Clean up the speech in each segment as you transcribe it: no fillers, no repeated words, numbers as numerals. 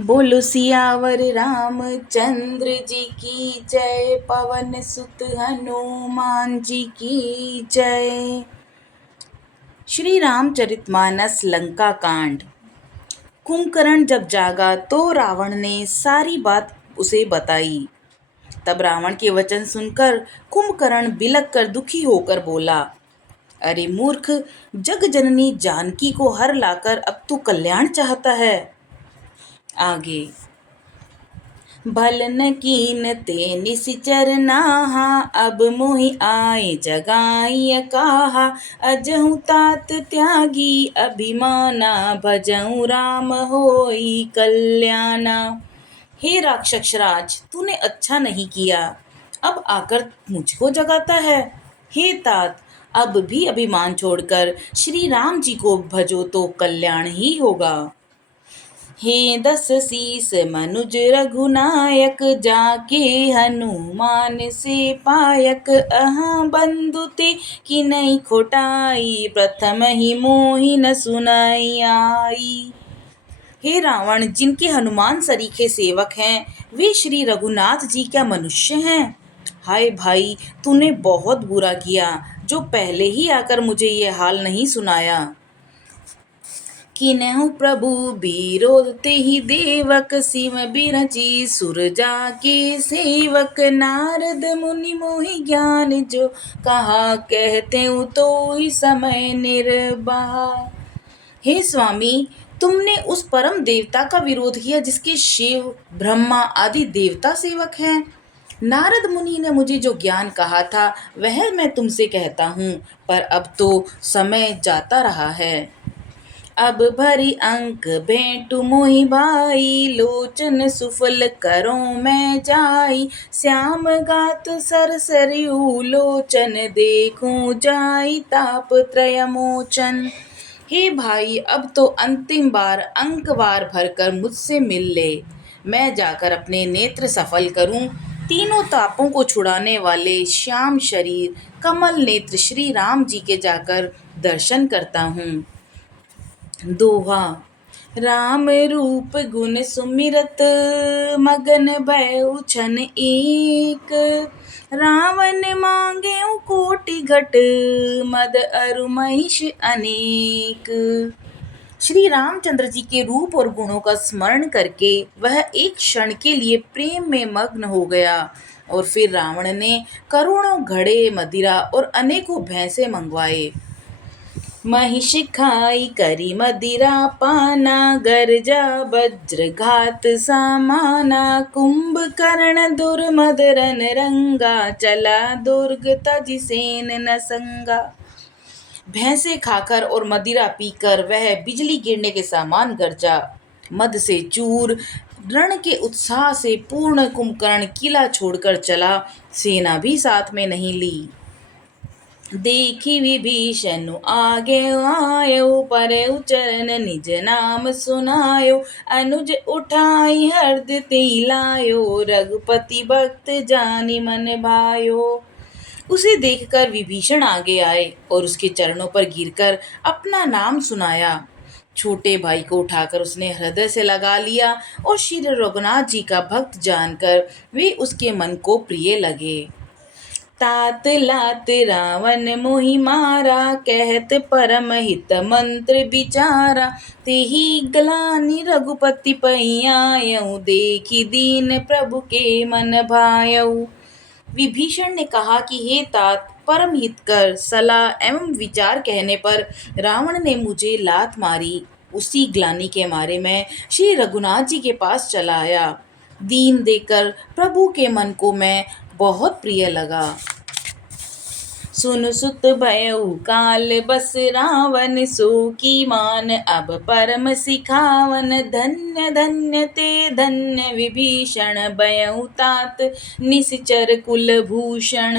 बोलो सियावर रामचंद्र जी की जय। पवन सुत हनुमान जी की जय। श्री रामचरितमानस लंका कांड। कुंभकर्ण जब जागा तो रावण ने सारी बात उसे बताई। तब रावण के वचन सुनकर कुंभकर्ण बिलक कर दुखी होकर बोला, अरे मूर्ख, जग जननी जानकी को हर लाकर अब तू कल्याण चाहता है। आगे। भल न कीन ते निसिचर नाहा, अब मोहि आए जगाई कहा। अजहु तात त्यागी अभिमाना, भजहु राम होई कल्याणा। हे राक्षस राज, तूने अच्छा नहीं किया, अब आकर मुझको जगाता है। हे तात, अब भी अभिमान छोड़कर श्री राम जी को भजो तो कल्याण ही होगा। हे दस शीस मनुज रघुनायक, जाके हनुमान से पायक। अहाँ बंधु ते कि नहीं खोटाई, प्रथम ही मोहि न सुनाई आई। हे रावण, जिनके हनुमान सरीखे सेवक हैं, वे श्री रघुनाथ जी क्या मनुष्य हैं। हाय भाई, तूने बहुत बुरा किया जो पहले ही आकर मुझे ये हाल नहीं सुनाया। किन्हु प्रभु विरोध तेहि देवक, सिम बिरची सुर जाके सेवक। नारद मुनि मोहि ज्ञान जो कहा, कहते तो ही समय निर्वाहा। हे स्वामी, तुमने उस परम देवता का विरोध किया जिसके शिव ब्रह्मा आदि देवता सेवक हैं। नारद मुनि ने मुझे जो ज्ञान कहा था वह मैं तुमसे कहता हूँ, पर अब तो समय जाता रहा है। अब भरी अंक भेंटु मोहि भाई, लोचन सुफल करो मैं जाई। श्याम गात सरसरियु लोचन, देखूं जाई ताप त्रय मोचन। हे भाई, अब तो अंतिम बार अंकवार भरकर मुझसे मिल ले, मैं जाकर अपने नेत्र सफल करूं। तीनों तापों को छुड़ाने वाले श्याम शरीर कमल नेत्र श्री राम जी के जाकर दर्शन करता हूँ। दोहा। राम रूप गुण सुमिरत, मगन भयउ छन एक। रावण मांगेउ कोटि घट, मद अरु महिष अनेक। श्री रामचंद्र जी के रूप और गुणों का स्मरण करके वह एक क्षण के लिए प्रेम में मग्न हो गया, और फिर रावण ने करोड़ों घड़े मदिरा और अनेकों भैंसे मंगवाए। महिष खाई करी मदिरा पाना, गर्जा वज्र घात सामाना। कुंभकर्ण दुर्मदरन रंगा, चला दुर्ग तज सेन न संगा। भैंसे खाकर और मदिरा पीकर वह बिजली गिरने के समान गरजा। मद से चूर, रण के उत्साह से पूर्ण कुंभकर्ण किला छोड़कर चला, सेना भी साथ में नहीं ली। देखी विभीषण आगे आयो, परेउ चरण निज नाम सुनायो। अनुज उठाई हर्ष तेहि लायो, रघुपति भक्त जानि मन भायो। उसे देखकर विभीषण आगे आए और उसके चरणों पर गिरकर अपना नाम सुनाया। छोटे भाई को उठाकर उसने हृदय से लगा लिया, और श्री रघुनाथ जी का भक्त जानकर वे उसके मन को प्रिय लगे। तात लात रावण मोहि मारा, कहत परम हित मंत्र विचारा। तेहि ग्लानि रघुपति पहि आयऊ, देखि दीन प्रभु के मन भायऊ। विभीषण ने कहा कि हे तात, परम हितकर सलाह एवं विचार कहने पर रावण ने मुझे लात मारी। उसी ग्लानि के मारे मैं श्री रघुनाथ जी के पास चला आया। दीन देकर प्रभु के मन को मैं बहुत प्रिय लगा। सुन सुत भयउ काल बस रावण, सो की मान अब परम सिखावन। धन्य धन्य ते धन्य विभीषण, भयउ तात निश्चर कुलभूषण।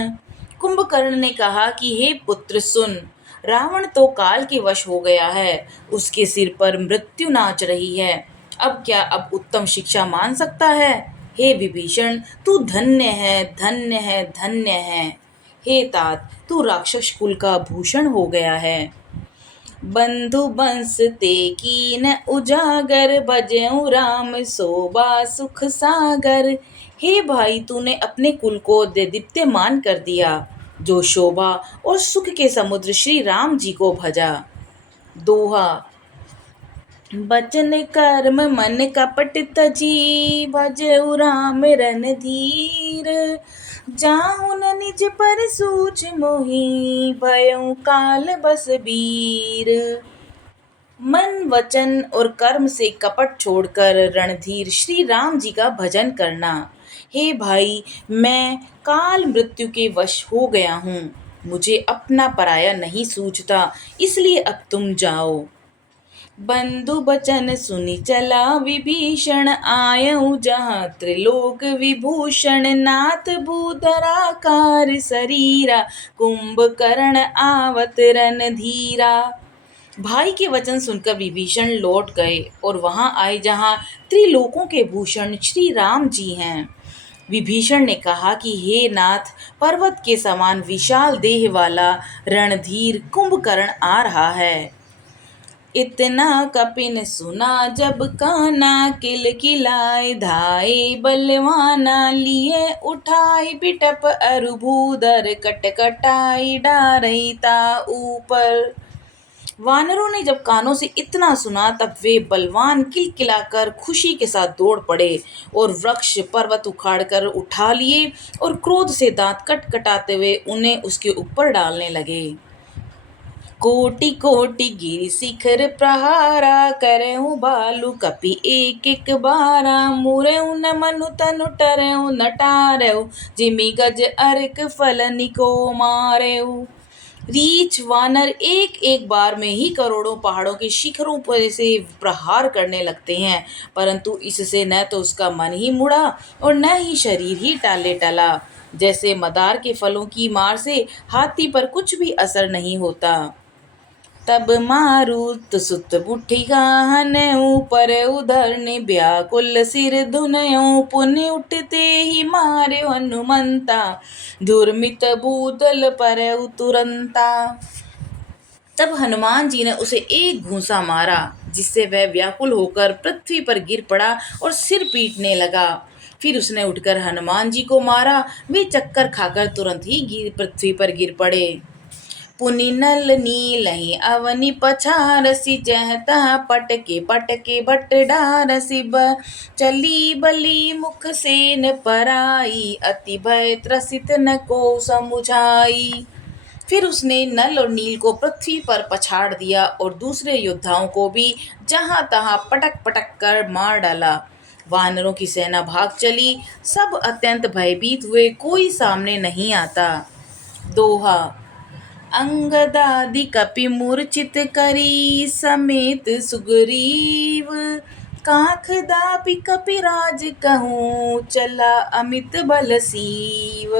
कुंभकर्ण ने कहा कि हे पुत्र सुन, रावण तो काल के वश हो गया है, उसके सिर पर मृत्यु नाच रही है। अब क्या अब उत्तम शिक्षा मान सकता है। हे विभीषण, तू धन्य है, धन्य है, धन्य है। हे तात, तू राक्षस कुल का भूषण हो गया है। बंधु बंस ते कीन उजागर, बजऊं राम सोबा सुख सागर। हे भाई, तूने अपने कुल को दीप्यमान कर दिया, जो शोभा और सुख के समुद्र श्री राम जी को भजा। दोहा। बचन कर्म मन कपट तजी, भजऊ राम रणधीर। जाहु न निज पर सूझ मोहि, भयउ काल बस बीर। मन, वचन और कर्म से कपट छोड़कर रणधीर श्री राम जी का भजन करना। हे भाई, मैं काल मृत्यु के वश हो गया हूँ, मुझे अपना पराया नहीं सूझता, इसलिए अब तुम जाओ। बंधु बचन सुनि चला विभीषण, आयऊ जहाँ त्रिलोक विभूषण। नाथ भूधराकार शरीरा, कुंभकर्ण आवत रणधीरा। भाई के वचन सुनकर विभीषण लौट गए और वहां आए जहां त्रिलोकों के भूषण श्री राम जी हैं। विभीषण ने कहा कि हे नाथ, पर्वत के समान विशाल देह वाला रणधीर कुंभकर्ण आ रहा है। इतना कपिन सुना जब काना, किल किलाए धाए बलवाना। लिए उठाई बिटप अरु भूधर, कटकटाई डारई ता ऊपर। वानरों ने जब कानों से इतना सुना, तब वे बलवान किलकिलाकर खुशी के साथ दौड़ पड़े और वृक्ष पर्वत उखाड़कर उठा लिए और क्रोध से दांत कटकटाते हुए उन्हें उसके ऊपर डालने लगे। कोटि कोटि गिरि शिखर प्रहारा, करहु भालु कपि एक एक बारा। मुरहु न मनु तनु टरहु न टारहु, जिमि गज अर्क फलनि को मारहु। रीछ वानर एक एक बार में ही करोड़ों पहाड़ों के शिखरों पर से प्रहार करने लगते हैं, परंतु इससे न तो उसका मन ही मुड़ा और न ही शरीर ही टाले टला। जैसे मदार के फलों की मार से हाथी पर कुछ भी असर नहीं होता। तब मारुत सुत बुद्धि गाहन, ऊपर उधरने व्याकुल सिर धुनयु। पुनि उठते ही मारे हनुमंता, दुर्मित भूतल पर तुरंता। तब हनुमान जी ने उसे एक घूंसा मारा, जिससे वह व्याकुल होकर पृथ्वी पर गिर पड़ा और सिर पीटने लगा। फिर उसने उठकर हनुमान जी को मारा, वे चक्कर खाकर तुरंत ही पृथ्वी पर गिर पड़े। पुनि नल नीलहि अवनि पछारसि, जह तह पटके पटके भट डारसि। चली बली मुख सेन पराई, अति भय त्रसित न को समुझाई। फिर उसने नल और नील को पृथ्वी पर पछाड़ दिया और दूसरे योद्धाओं को भी जहां तहां पटक पटक कर मार डाला। वानरों की सेना भाग चली, सब अत्यंत भयभीत हुए, कोई सामने नहीं आता। दोहा। अंगदादि कपि मूर्छित करी, समेत सुग्रीव। काख दापि कपिराज कहूँ, चला अमित बल सीव।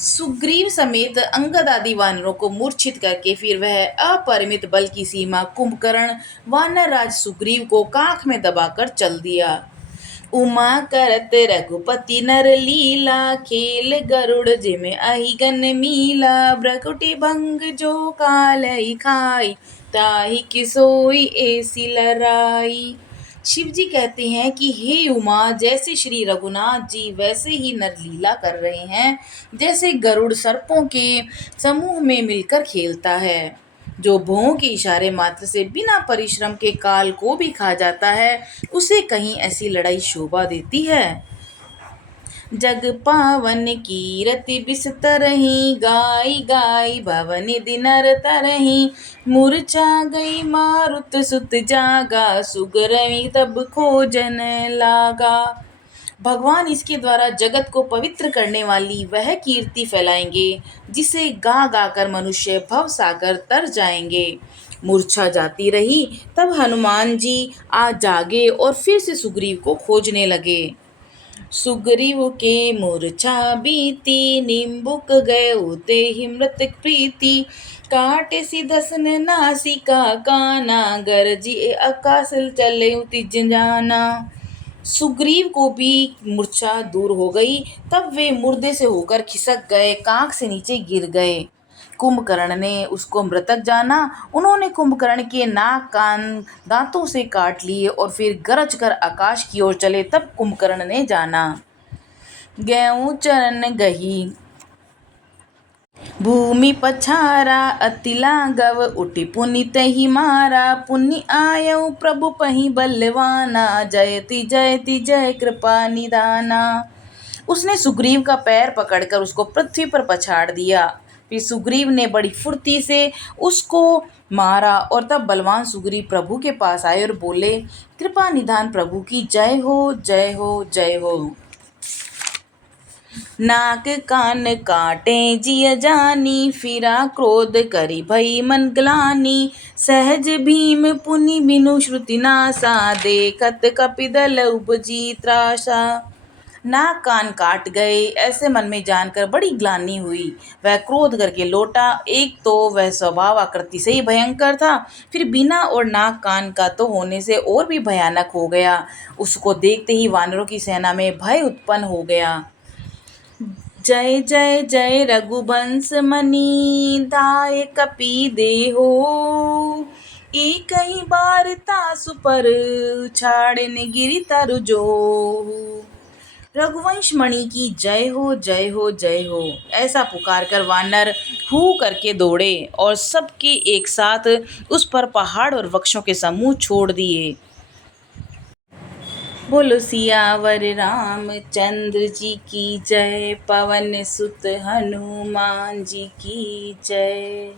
सुग्रीव समेत अंगद आदि वानरों को मूर्छित करके फिर वह अपरिमित बल की सीमा कुंभकर्ण वानर राज सुग्रीव को काख में दबाकर चल दिया। उमा करत रघुपति नर लीला, खेल गरुड़ जिम अहिगन मीला। भ्रकुटि भंग जो कालहि खाई, ताहि किसोई ऐसी लराई। शिव जी कहते हैं कि हे उमा, जैसे श्री रघुनाथ जी वैसे ही नरलीला कर रहे हैं, जैसे गरुड़ सर्पों के समूह में मिलकर खेलता है, जो भौं के इशारे मात्र से बिना परिश्रम के काल को भी खा जाता है, उसे कहीं ऐसी लड़ाई शोभा देती है। जग पावन कीरति बिसतरहि, गाई गाई भवन दिनर तरहि। मूर्छा गई मारुत सुत जागा, सुग्रीव तब खोजन लागा। भगवान इसके द्वारा जगत को पवित्र करने वाली वह कीर्ति फैलाएंगे, जिसे गा गा कर मनुष्य भव सागर तर जाएंगे। मूर्छा जाती रही, तब हनुमान जी आ जागे और फिर से सुग्रीव को खोजने लगे। सुग्रीव के मूर्छा बीती, निम्बुक गए उते ही मृत प्रीति। काटे सिधसन नासिका काना, गरजी आकाश चले तिज जाना। सुग्रीव को भी मूर्छा दूर हो गई, तब वे मुर्दे से होकर खिसक गए, कांख से नीचे गिर गए। कुंभकर्ण ने उसको मृतक जाना। उन्होंने कुंभकर्ण के नाक कान दांतों से काट लिए और फिर गरज कर आकाश की ओर चले। तब कुंभकर्ण ने जाना। गेहूं चरण गही भूमि पछारा, अति लाघव उठि पुनि तहि मारा। पुनि आयऊ प्रभु पहि बलवाना, जयति जयति जय कृपा निधाना। उसने सुग्रीव का पैर पकड़कर उसको पृथ्वी पर पछाड़ दिया। फिर सुग्रीव ने बड़ी फुर्ती से उसको मारा और तब बलवान सुग्रीव प्रभु के पास आए और बोले, कृपा निधान प्रभु की जय हो, जय हो, जय हो। नाक कान काटे जिय जानी, फिरा क्रोध करि भई मन ग्लानि। सहज भीम पुनि बिनु श्रुति नासा, देखत कपिदल उपजी त्रासा। नाक कान काट गए ऐसे मन में जानकर बड़ी ग्लानि हुई। वह क्रोध करके लौटा। एक तो वह स्वभाव आकृति से ही भयंकर था, फिर बिना और नाक कान का तो होने से और भी भयानक हो गया। उसको देखते ही वानरों की सेना में भय उत्पन्न हो गया। जय जय जय रघुवंश मणि, धाय कपि देहो। एक ही बार तासु पर, छाड़न गिरि तरु जोहू। रघुवंश मणि की जय हो, जय हो, जय हो। ऐसा पुकार कर वानर हू करके दौड़े और सबके एक साथ उस पर पहाड़ और वृक्षों के समूह छोड़ दिए। बोलो सियावर रामचंद्र जी की जय, पवन सुत हनुमान जी की जय।